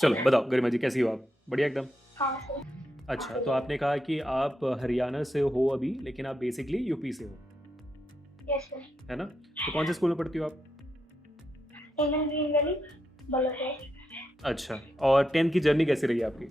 चलो बताओ गरिमा जी कैसी हो आप? बढ़िया एकदम। हाँ, सर। हाँ, अच्छा, तो बढ़िया। आपने कहा कि आप हरियाणा से हो अभी, लेकिन आप बेसिकली यूपी से हो, यस सर। है ना? तो कौन से स्कूल में पढ़ती हो आप? Indian Green Valley, Baloch. अच्छा, और 10th की जर्नी कैसी रही आपकी?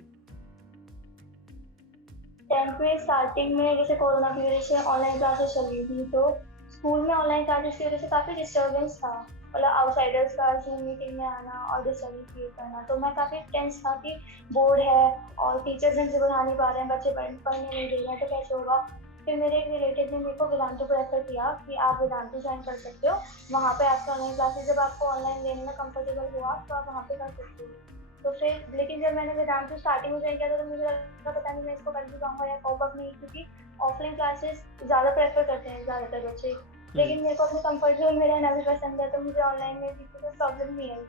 10th में स्टार्टिंग में जैसे कोरोना की वजह से ऑनलाइन क्लासेस चल रही थी, तो स्कूल में ऑनलाइन क्लासेस की वजह से काफ़ी डिस्टर्बेंस था। मतलब आउटसाइडर्स का ज़ूम मीटिंग में आना और डिस्टर्बेंस क्रिएट करना, तो मैं काफ़ी टेंस था कि बोर्ड है और टीचर्स ढंग से पढ़ा नहीं पा रहे हैं, बच्चे पढ़ने नहीं दे रहे हैं, तो कैसे होगा? फिर मेरे एक रिलेटिव ने मेरे को वेदांतु को रेफर किया कि आप वेदांतु ज्वाइन कर सकते हो, वहाँ पे आपकी ऑनलाइन क्लासेस जब आपको ऑनलाइन लेने में कंफर्टेबल हुआ, तो आप वहाँ पे कर सकते हो। तो फिर लेकिन जब मैंने वेदांतु स्टार्टिंग में ज्वाइन किया था, तो मुझे लगा पता नहीं मैं इसको कर भी पाऊँगा या कोप अप नहीं, क्योंकि ऑफलाइन क्लासेस ज़्यादा प्रेफ़र करते हैं ज़्यादातर बच्चे। हुँ, लेकिन मेरे को अपने कम्फर्ट ज़ोन में रहना भी पसंद है, तो मुझे ऑनलाइन में भी कोई प्रॉब्लम नहीं आई।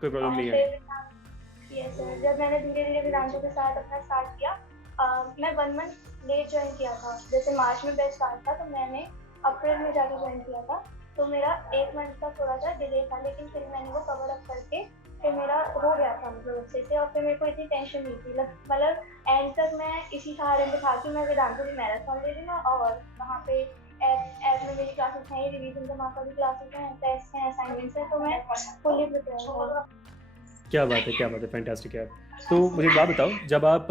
कोई प्रॉब्लम और नहीं आई। फिर यस सर, जब मैंने धीरे-धीरे वेदांतु के साथ अपना स्टार्ट किया, मैं 1 मंथ लेट जॉइन किया था। जैसे मार्च में बैच स्टार्ट था, तो मैंने अप्रैल में जाके जॉइन किया था। तो मेरा 1 मंथ का थोड़ा-सा डिले था, लेकिन फिर मैंने वो कवर अप करके फिर मेरा हो गया था मतलब अच्छे से, और फिर मेरे को इतनी टेंशन नहीं थी। मतलब एंड तक मैं इसी सहारे में था कि मैं वेदांतु की मैराथन ले रही हूँ, और वहाँ पे ऐप ऐप में मेरी क्लासेस हैं, रिवीजन जमा का भी क्लासेस हैं, टेस्ट हैं, असाइनमेंट्स हैं, तो मैं फुल्ली प्रिपेयर्ड हूँ। क्या बात है, फैंटास्टिक यार। तो मुझे एक बात बताओ, जब आप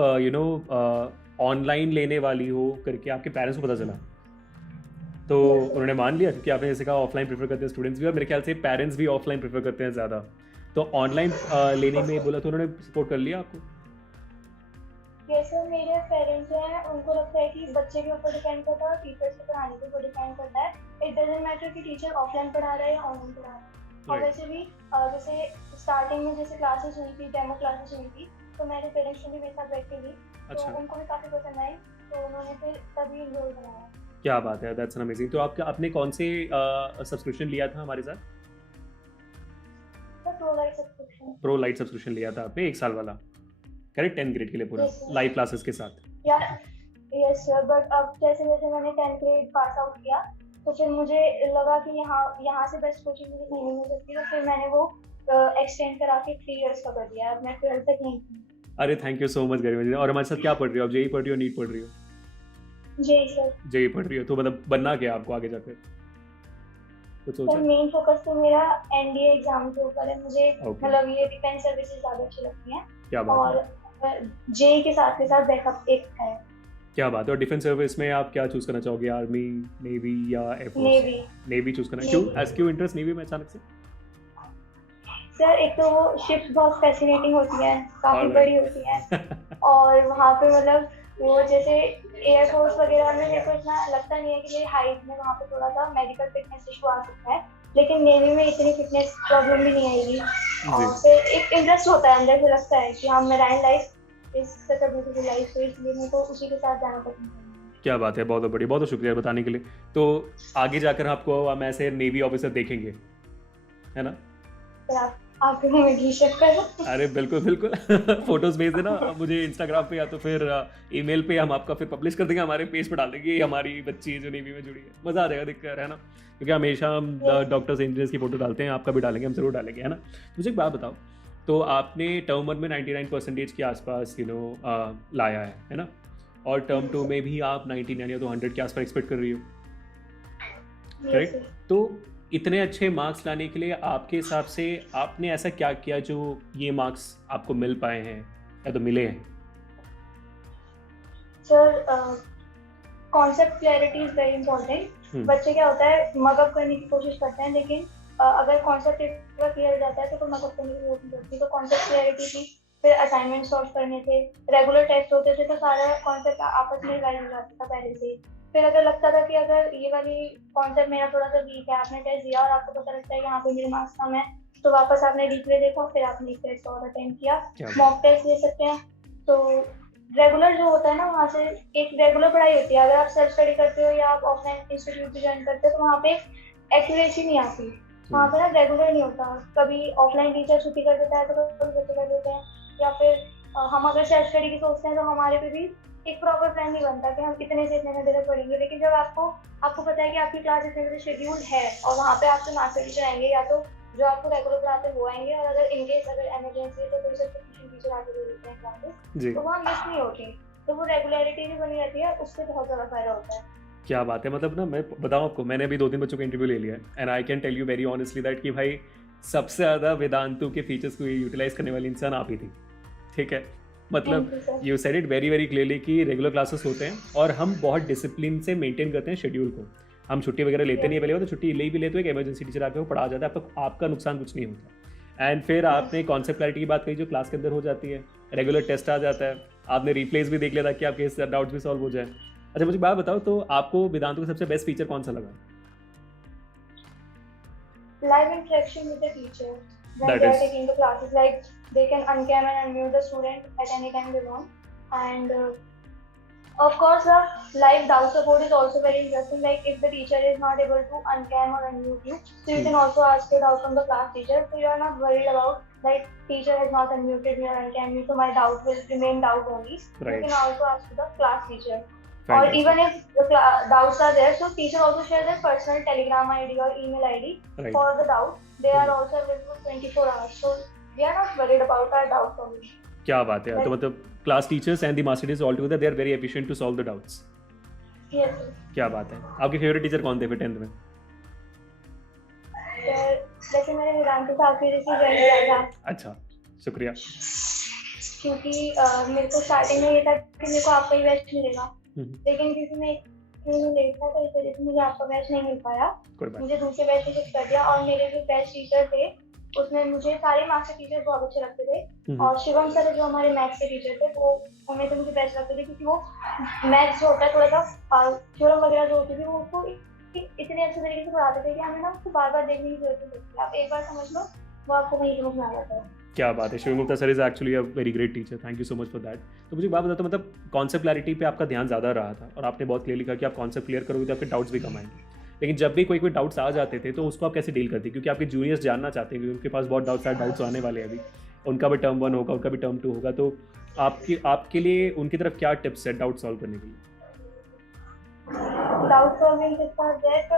ऑनलाइन लेने वाली हो करके आपके पेरेंट्स को पता चला, तो यस सर। उन्होंने मान लिया? क्योंकि आपने जैसे कहा ऑफलाइन प्रेफ़र करते हैं स्टूडेंट्स भी, और मेरे ख्याल से पेरेंट्स भी ऑफलाइन प्रेफ़र करते हैं ज़्यादा। तो ऑनलाइन लेने में बोला तो उन्होंने सपोर्ट कर लिया आपको? जैसे मेरे पेरेंट्स हैं, उनको लगता है कि बच्चे के ऊपर डिपेंड करता है और टीचर्स के पढ़ाने के ऊपर डिपेंड करता है। इट डज़न्ट मैटर कि टीचर ऑफलाइन पढ़ा रहा है या ऑनलाइन पढ़ा रहा है। और राइट। वैसे भी जैसे स्टार्टिंग में जैसे क्लासेस हुई थी, डेमो क्लासेस हुई थी, तो मेरे पेरेंट्स ने भी मेरे साथ बैठ के ली, तो अच्छा, उनको भी काफ़ी पसंद आई, तो उन्होंने फिर तभी एनरोल कराया। क्या बात है, दैट्स एन अमेजिंग। तो आपका आपने कौन से सब्सक्रिप्शन लिया था हमारे साथ? तो provide subscription. Pro light subscription लिया था आपने 1 साल वाला, करेक्ट? 10th ग्रेड के लिए पूरा, यस लाइव सर। क्लासेस के साथ। या यस सर, बट अब जैसे-जैसे मैंने 10th ग्रेड पास आउट किया, तो फिर मुझे लगा कि यहाँ यहाँ से बेस्ट कोचिंग मुझे कहीं नहीं मिल सकती, तो फिर मैंने वो एक्सटेंड करा के 3 इयर्स का कर दिया है। अब मैं 12th तक यहीं की हूँ। अरे थैंक यू सो मच गरिमा जी। और हमारे साथ क्या पढ़ रही हो आप? जेई पढ़ रही हो, नीट पढ़ रही हो? जी सर। जेई पढ़ रही हो, तो मतलब बनना क्या है आपको आगे जाकर? कुछ सर सोचा है? मेन फोकस तो मेरा एनडीए एग्ज़ाम के ऊपर है। मुझे ओके, मतलब ये डिफेंस सर्विसेज़ ज़्यादा अच्छी लगती हैं, क्या बात है। और जेईई के साथ बैकअप एक है, क्या बात है। और डिफेंस सर्विस में आप क्या चूज़ करना चाहोगे? आर्मी, नेवी या एयरफोर्स? नेवी। नेवी चूज़ करना, क्यों? नेवी। क्यों इंटरेस्ट नेवी में अचानक से? सर एक तो वो शिप्स बहुत फैसिनेटिंग होती हैं, काफ़ी बड़ी होती हैं। ऑलराइट। और वहाँ पे मतलब वो जैसे एयरफोर्स वगैरह में मेरे को इतना लगता नहीं है कि मेरी हाइट में वहाँ पे थोड़ा-सा मेडिकल फिटनेस इश्यू आ सकता है। लेकिन नेवी में इतनी फिटनेस प्रॉब्लम भी नहीं आएगी। जी। और फिर एक इंटरेस्ट होता है अंदर से, लगता है कि हाँ, marine life is such a beautiful life, तो इसलिए मेरे को उसी के साथ जाना पसंद है। क्या बात है, बहुत बढ़िया, बहुत शुक्रिया बताने के लिए। तो आगे जाकर आपको हम ऐसे नेवी ऑफिसर देखेंगे, है ना? फिर आप आपके मुँह में घी शक्कर। अरे बिल्कुल, बिल्कुल। फ़ोटोज़ भेज देना मुझे इंस्टाग्राम पे, या तो फिर ईमेल पे हम आपका फिर पब्लिश कर देंगे, हमारे पेज पे डाल देंगे, ये हमारी बच्ची है जो नेवी में जुड़ी है। मज़ा आ जाएगा देखकर, है ना? क्योंकि हमेशा हम यस। डॉक्टर्स, इंजीनियर्स की फ़ोटो डालते हैं, आपका भी डालेंगे, हम ज़रूर डालेंगे, है ना? मुझे एक बात बताओ, तो आपने टर्म 1 में 99% के आस-पास लाया है ना? और टर्म 2 यस में भी आप 99 या तो 100 के आस-पास एक्सपेक्ट कर रही हो, यस करेक्ट? सर। तो इतने अच्छे मार्क्स लाने के लिए आपके हिसाब से आपने ऐसा क्या किया जो ये मार्क्स आपको मिल पाए हैं या तो मिले हैं? Sir concept clarity is very important. हुँ, बच्चे क्या होता है मग अप करने की कोशिश करते हैं, लेकिन अगर कॉन्सेप्ट एक बार क्लियर हो जाता है तो कोई मग अप करने की ज़रूरत नहीं पड़ती। तो कॉन्सेप्ट क्लैरिटी थी, फिर असाइनमेंट सॉल्व करने थे, रेगुलर टेस्ट होते थे, तो सारा कॉन्सेप्ट आपस में रिवाइज़ हो जाता था पहले से ही। फिर अगर लगता था कि अगर ये वाली कॉन्सेप्ट मेरा थोड़ा-सा वीक है, आपने टेस्ट दिया और आपको पता लगता है कि यहाँ पे मेरे मार्क्स कम है, तो वापस आपने रिप्ले देखा, फिर आपने एक टेस्ट और अटेम्प्ट किया, क्या बात मॉक टेस्ट ले सकते हैं। तो रेगुलर जो होता है ना, वहाँ से एक रेगुलर पढ़ाई होती है। अगर आप सेल्फ स्टडी करते हो या आप ऑफलाइन इंस्टीट्यूट भी ज्वाइन करते हो, तो वहाँ पे एक्यूरेसी नहीं आती। है। वहाँ पे ना रेगुलर नहीं होता। कभी ऑफलाइन टीचर छुट्टी कर देता है, तो कभी बच्चे कर देते हैं, या फिर हम अगर सेल्फ स्टडी की सोचते हैं, तो हमारे पे भी एक प्रॉपर प्लान नहीं बनता कि हम इतने से इतने घंटे तक पढ़ेंगे। लेकिन जब आपको आपको पता है कि आपकी क्लास इतने बजे शेड्यूल है, और वहाँ पे आपके मास्टर टीचर आएँगे, या तो जो आपको रेगुलर पढ़ाते हैं वो आएँगे, और अगर इन केस अगर इमरजेंसी है तो कोई सब्स्टिट्यूशन टीचर आके दे देते हैं क्लासेस, जी, तो वहाँ मिस नहीं होती, तो वो रेगुलरिटी भी बनी रहती है, उससे बहुत ज़्यादा फायदा होता है। क्या बात है! मतलब ना मैं बताऊँ आपको, मैंने अभी 2-3 बच्चों का इंटरव्यू ले लिया है and I can tell you very honestly that कि भाई सबसे ज़्यादा वेदांतु के फीचर्स को यूटिलाइज़ करने वाली इंसान आप ही थी, ठीक है? मतलब thank you sir. You said it very, very clearly कि रेगुलर क्लासेस होते हैं और हम बहुत डिसिप्लिन से मेंटेन करते हैं शेड्यूल को। हम छुट्टी वगैरह लेते नहीं है पहले, वो तो छुट्टी ले भी लेते हो, एक इमरजेंसी टीचर आके वो पढ़ा जाता है, आपका नुकसान कुछ नहीं होता। एंड फिर आपने कॉन्सेप्ट क्लैरिटी की बात कही जो क्लास के अंदर हो जाती है, रेगुलर टेस्ट आ जाता है, आपने रिप्लेस भी देख लिया था कि आपके डाउट्स भी सॉल्व हो जाए। अच्छा मुझे बात बताओ, तो आपको वेदांतु का सबसे बेस्ट फीचर कौन सा लगा? Live interaction with the teacher when That they are is taking the classes, like they can uncam and unmute the student at any time they want, and of course the live doubt support is also very interesting. Like if the teacher is not able to uncam or unmute you, so you can also ask your doubt from the class teacher, so you are not worried about that teacher has not unmuted me or uncam me, so my doubt will remain doubt only. right. You can also ask to the class teacher. Or Fantastic. even if the doubts are there, so teacher also share their personal Telegram ID or email ID Right. for the doubt. They are also available 24 hours, so we are not worried about our doubts only. क्या बात है! तो मतलब class teachers and the master teachers all together they are very efficient to solve the doubts. Yes, sir. क्या बात है! आपके favourite teacher कौन थे फिर 10th में? जैसे मैंने वेदांतु का आखिरी से ज्वाइन किया था, अच्छा, शुक्रिया। क्योंकि मेरे को स्टार्टिंग में ये था कि मेरे को आपका ही बैच मिलेगा, लेकिन क्योंकि मैं लेट था तो इस वजह से मुझे आपका बैच नहीं मिल पाया, कोई बात मुझे दूसरे बैच में शिफ्ट कर दिया। और मेरे जो बैच टीचर थे उसमें मुझे सारे मास्टर टीचर बहुत अच्छे लगते थे, और शिवम सर जो हमारे मैथ्स के टीचर थे वो उनमें से मुझे बेस्ट लगते थे, क्योंकि वो मैथ्स जो होता है थोड़ा सा थ्योरम वगैरह जो होती थी वो उसको इतने अच्छे तरीके से पढ़ाते थे कि हमें ना उसको बार बार देखने की जरूरत नहीं पड़ती, आप एक बार समझ लो वो आपको वहीं समझ में आ जाता है। क्या बात है! Shiv Gupta sir is actually a very great teacher, thank you so much for that. तो मुझे एक बात बताओ, मतलब कॉन्सेप्ट क्लैरिटी पे आपका ध्यान ज़्यादा रहा था और आपने बहुत क्लियरली कहा कि आप कॉन्सेप्ट क्लियर करोगे तो आपके डाउट्स भी कम आएंगे, लेकिन जब भी कोई डाउट्स आ जाते थे तो उसको आप कैसे डील करते? क्योंकि आपके जूनियर्स जानना चाहते हैं, क्योंकि उनके पास बहुत डाउट्स आने वाले हैं अभी, उनका भी टर्म 1 होगा, उनका भी टर्म 2 होगा, तो आपके लिए उनकी तरफ क्या टिप्स है डाउट सॉल्व करने के लिए? Doubt solving is that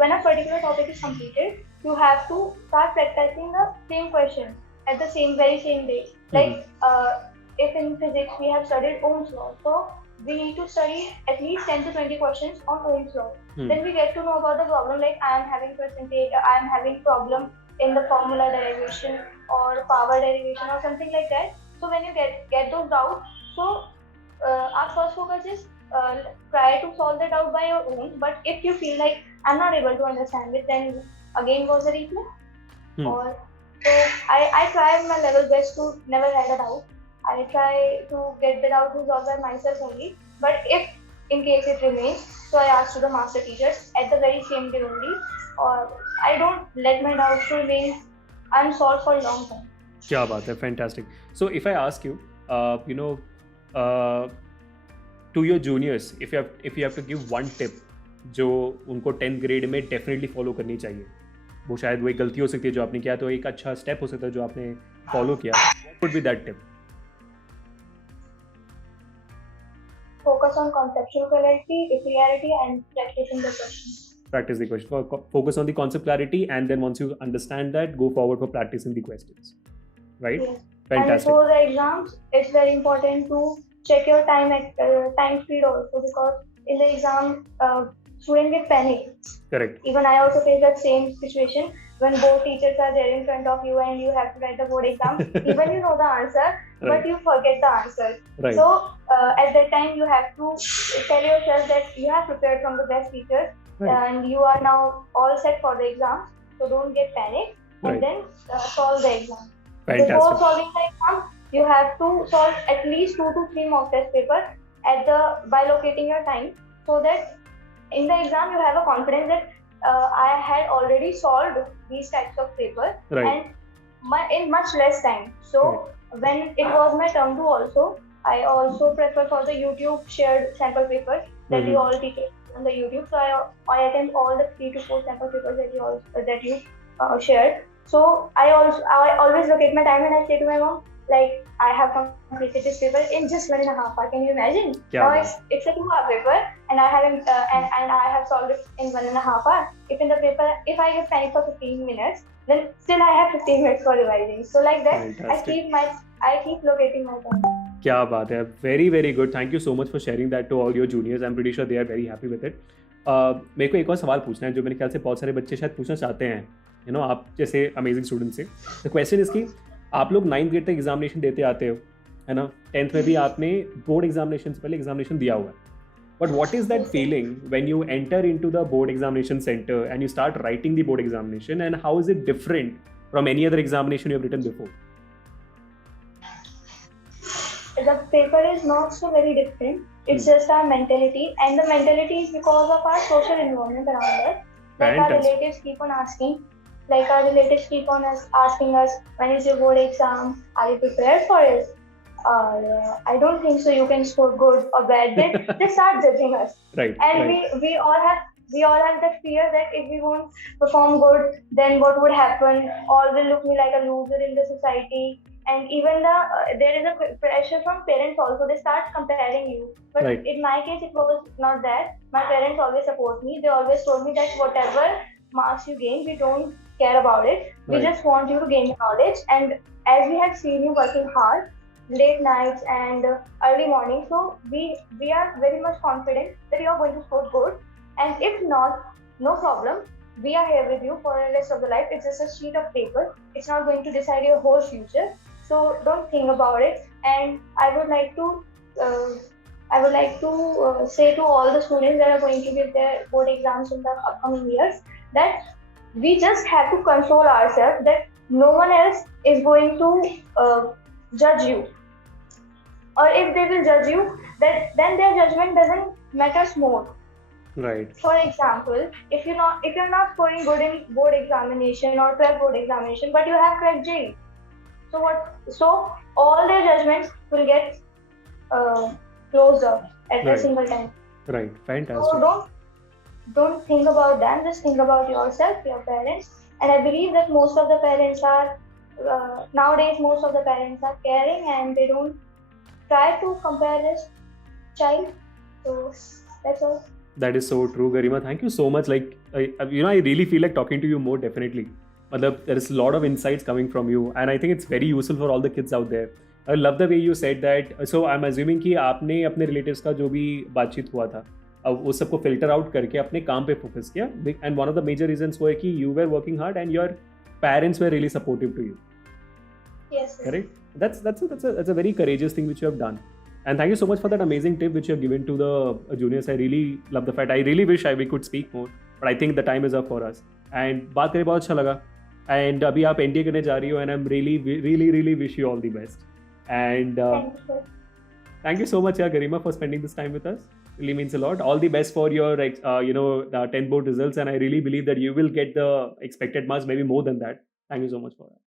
when a particular topic is completed, you have to start practicing the same question at the very same day. Like if in physics we have studied Ohm's law, so we need to study at least 10 to 20 questions on Ohm's law. Then we get to know about the problem, like I am having percentage, I am having problem in the formula derivation or power derivation or something like that. So when you get those doubts, so our first focus is try to solve the doubt by your own. But if you feel like I'm not able to understand it, then again go the replay. Or so I try my level best to never have a doubt. I try to get the doubt resolved by myself only. But if in case it remains, so I ask to the master teachers at the very same day only. Or I don't let my doubts remain unsolved for a long time. क्या बात है, fantastic. So if I ask you to your juniors, if you have to give one tip जो उनको 10th grade में definitely follow करनी चाहिए, वो शायद वो एक गलती हो सकती है जो आपने किया, तो एक अच्छा स्टेप हो सकता है जो आपने फॉलो किया, what would be that tip? Focus on conceptual clarity and practicing the questions. Practice the question. Focus on the concept clarity, and then once you understand that, go forward for practicing the questions. Right? Yes. Fantastic. And before the exams, it's very important to check your time speed also, because in the exam, students get panic. Correct. Even I also face that same situation when both teachers are there in front of you and you have to write the board exam. Even you know the answer, right, but you forget the answer. Right. So at that time, you have to tell yourself that you have prepared from the best teachers, right, and you are now all set for the exam. So don't get panic, and right, then solve the exam. Fantastic. Before solving the exam, you have to solve at least 2 to 3 mock test papers by locating your time, so that in the exam you have a confidence that I had already solved these types of papers, right, and in much less time. So right, when it was my turn to also, I also prefer for the YouTube shared sample papers that we all teach on the YouTube. So I attend all the 3 to 4 sample papers that you shared. So I always locate my time and I say to my mom, like, I have completed this paper in just 1.5 hours. Can you imagine? Now it's a 2-hour paper, and I haven't and I have solved it in 1.5 hours. If in the paper, if I get panic for 15 minutes, then still I have 15 minutes for revising. So like that, fantastic, I keep my I keep locating my time. क्या बात है, very very good, thank you so much for sharing that to all your juniors, I am pretty sure they are very happy with it. मेरे को एक और सवाल पूछना है जो मेरे ख्याल से बहुत सारे बच्चे शायद पूछना चाहते हैं, यू नो, आप जैसे अमेजिंग स्टूडेंट से। द क्वेश्चन इज कि आप लोग 9th ग्रेड तक एग्जामिनेशन देते आते हो, है ना, 10th में भी आपने बोर्ड एग्जामिनेशन से पहले एग्जामिनेशन दिया हुआ है, but what is that feeling when you enter into the board examination center and you start writing the board examination, and how is it different from any other examination you have written before? The paper is not so very different. It's just our mentality, and the mentality is because of our social environment around us. Like our Fantastic. relatives keep on asking, asking us, when is your board exam? Are you prepared for it? I don't think so. You can score good or bad. They start judging us, Right. and Right. we all have that fear that if we won't perform good, then what would happen? All will look me like a loser in the society. And even there is a pressure from parents also. They start comparing you. But Right. in my case, it was not that. My parents always support me. They always told me that whatever marks you gain, we don't care about it. We Right. just want you to gain knowledge. And as we have seen you working hard, late nights and early morning, so we are very much confident that you are going to score good. And if not, no problem. We are here with you for the rest of the life. It's just a sheet of paper. It's not going to decide your whole future. So don't think about it. And I would like to say to all the students that are going to give their board exams in the upcoming years that we just have to control ourselves, that no one else is going to judge you, or if they will judge you, then their judgment doesn't matters more. Right. For example, if you're not scoring good in board examination or 12 board examination, but you have cracked JEE, so what? So all their judgments will get closed up at a Right. single time. Right. So Fantastic. don't think about them. Just think about yourself, your parents, and I believe that most of the parents are nowadays. Most of the parents are caring, and they don't try to compare this child. So that's all. That is so true, Garima. Thank you so much. Like, I really feel like talking to you more, definitely. Matlab, there is a lot of insights coming from you, and I think it's very useful for all the kids out there. I love the way you said that. So I'm assuming कि आपने अपने relatives का जो भी बातचीत हुआ था, अब वो सबको filter out करके अपने काम पे focus किया. And one of the major reasons वो है कि you were working hard and your parents were really supportive to you. Yes. Yes. Correct? That's a very courageous thing which you have done. And thank you so much for that amazing tip which you have given to the juniors. I really love the fact. I really wish we could speak more, but I think the time is up for us. And बात करके बहुत अच्छा लगा. And अभी आप NDA करने जा रही हो, and I'm really wish you all the best. And Thank you. thank you so much, yeah, Garima, for spending this time with us. Really means a lot. All the best for your the 10th board results, and I really believe that you will get the expected marks, maybe more than that. Thank you so much for that.